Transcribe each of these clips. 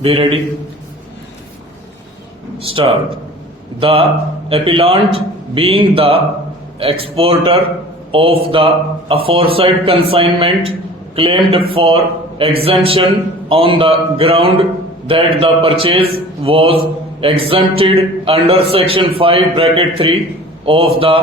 Be ready. Start. The appellant, being the exporter of the aforesaid consignment, claimed for exemption on the ground that the purchase was exempted under section 5 bracket 3 of the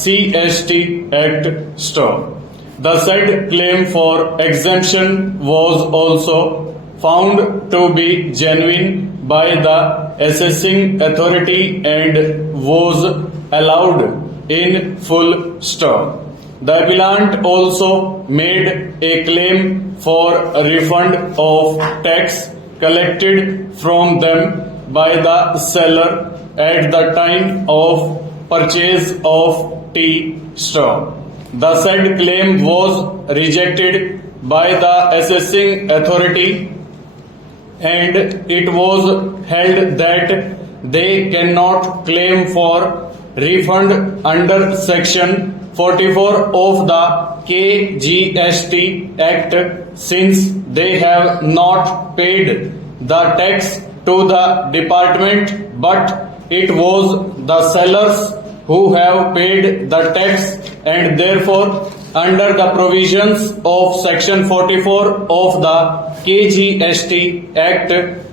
CST Act Stop. The said claim for exemption was also found to be genuine by the assessing authority and was allowed in full stop. The appellant also made a claim for a refund of tax collected from them by the seller at the time of purchase of tea straw. The said claim was rejected by the assessing authority, and it was held that they cannot claim for refund under section 44 of the KGST Act since they have not paid the tax to the department, but it was the sellers who have paid the tax, and therefore under the provisions of section 44 of the KGST Act,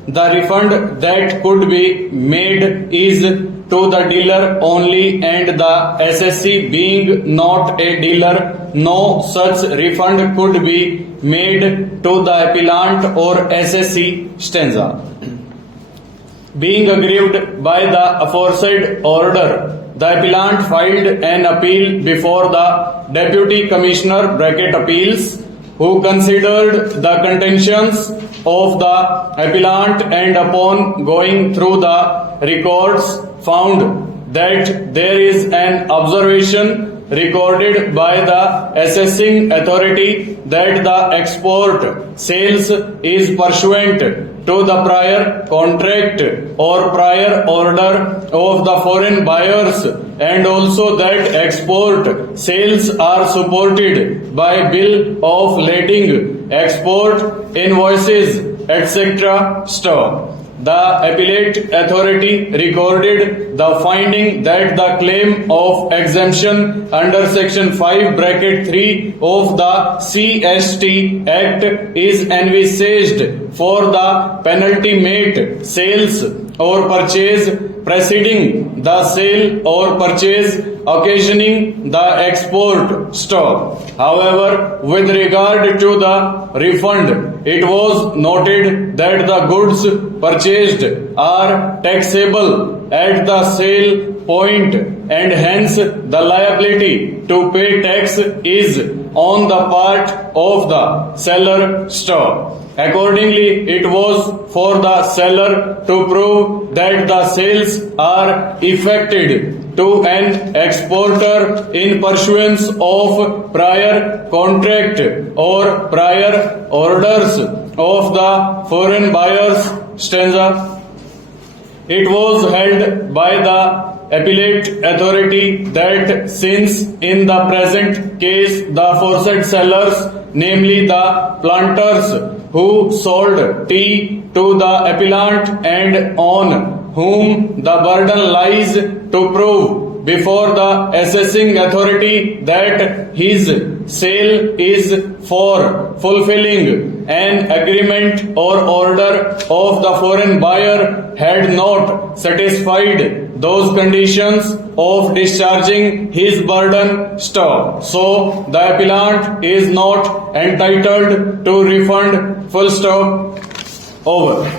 the refund that could be made is to the dealer only, and the SSC being not a dealer, no such refund could be made to the appellant or SSC stanza. Being aggrieved by the aforesaid order, the appellant filed an appeal before the Deputy Commissioner bracket appeals, who considered the contentions of the appellant and upon going through the records found that there is an observation recorded by the assessing authority that the export sales is pursuant to the prior contract or prior order of the foreign buyers, and also that export sales are supported by bill of lading, export invoices, etc. Stop. The appellate authority recorded the finding that the claim of exemption under section 5 bracket 3 of the CST Act is envisaged for the penalty made sales or purchase preceding the sale or purchase occasioning the export stop. However, with regard to the refund, it was noted that the goods purchased are taxable at the sale point, and hence the liability to pay tax is on the part of the seller stop. Accordingly, it was for the seller to prove that the sales are effected to an exporter in pursuance of prior contract or prior orders of the foreign buyers stanza. It was held by the appellate authority that since in the present case the aforesaid sellers, namely the planters who sold tea to the appellant and on whom the burden lies to prove before the assessing authority that his sale is for fulfilling an agreement or order of the foreign buyer, had not satisfied those conditions of discharging his burden stop. So the appellant is not entitled to refund. Full stop. Over.